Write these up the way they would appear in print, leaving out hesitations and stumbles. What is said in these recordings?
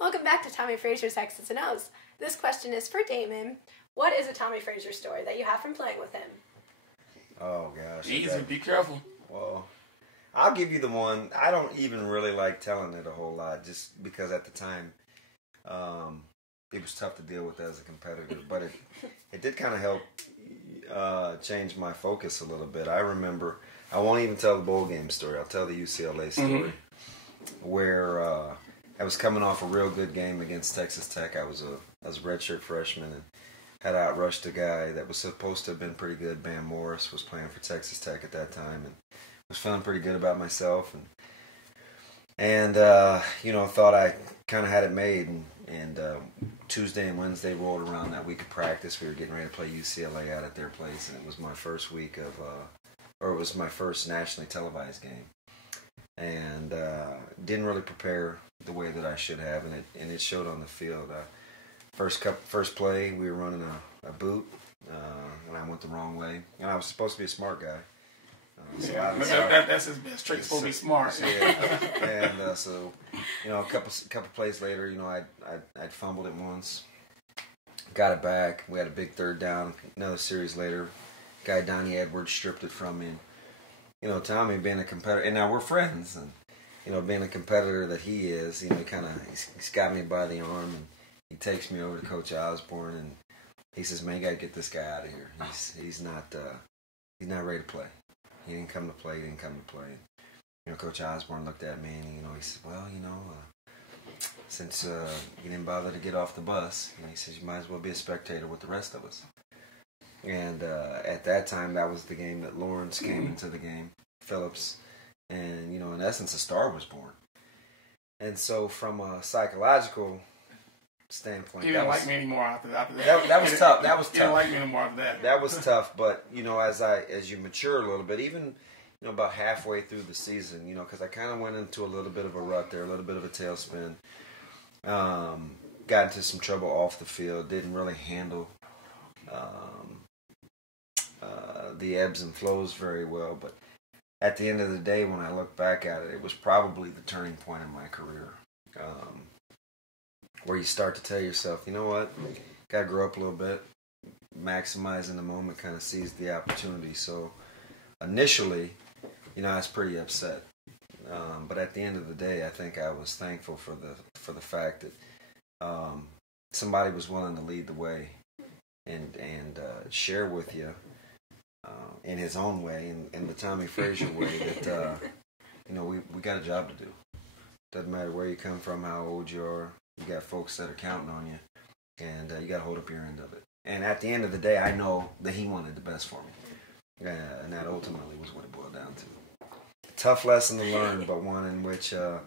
Welcome back to Tommie Frazier's X's and O's. This question is for Damon. What is a Tommie Frazier story that you have from playing with him? Oh, gosh. Easy, be careful. Well, I'll give you the one. I don't even really like telling it a whole lot just because at the time it was tough to deal with as a competitor. But it did kind of help change my focus a little bit. I remember, I won't even tell the bowl game story. I'll tell the UCLA story where I was coming off a real good game against Texas Tech. I was a redshirt freshman and had outrushed a guy that was supposed to have been pretty good. Bam Morris was playing for Texas Tech at that time, and was feeling pretty good about myself, and thought I kind of had it made. And Tuesday and Wednesday rolled around that week of practice. We were getting ready to play UCLA out at their place, and it was my first week of, or it was my first nationally televised game, and didn't really prepare the way that I should have, and it showed on the field. First play, we were running a boot, and I went the wrong way. And I was supposed to be a smart guy. That's his best trait, supposed to be smart. Yeah, and so, a couple plays later, I'd fumbled it once, got it back. We had a big third down. Another series later, guy Donnie Edwards stripped it from me. And, Tommie being a competitor, and now we're friends, and being a competitor that he is, he's got me by the arm, and he takes me over to Coach Osborne, and he says, "Man, you got to get this guy out of here. He's not ready to play. He didn't come to play. He didn't come to play." And, Coach Osborne looked at me, and he said, "Well, since you didn't bother to get off the bus, he says you might as well be a spectator with the rest of us." And at that time, that was the game that Lawrence came into the game, Phillips, and in essence, a star was born. And so, from a psychological standpoint, he didn't like me anymore after that. That was tough. That was tough. He didn't like me anymore after that. That was tough. But as you mature a little bit, even about halfway through the season, because I kind of went into a little bit of a rut there, a little bit of a tailspin. Got into some trouble off the field. Didn't really handle the ebbs and flows very well. But at the end of the day, when I look back at it, it was probably the turning point in my career. Where you start to tell yourself, you know what, got to grow up a little bit, maximizing the moment, kind of seize the opportunity. So initially, I was pretty upset, but at the end of the day, I think I was thankful for the fact that somebody was willing to lead the way and share with you in his own way, in the Tommie Frazier way, that we got a job to do. Doesn't matter where you come from, how old you are. You got folks that are counting on you, and you got to hold up your end of it. And at the end of the day, I know that he wanted the best for me, and that ultimately was what it boiled down to. A tough lesson to learn, but one in which I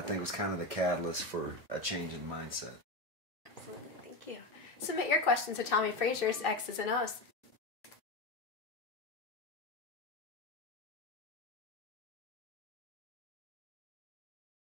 think was kind of the catalyst for a change in mindset. Absolutely, thank you. Submit your questions to Tommie Frazier's X's and O's.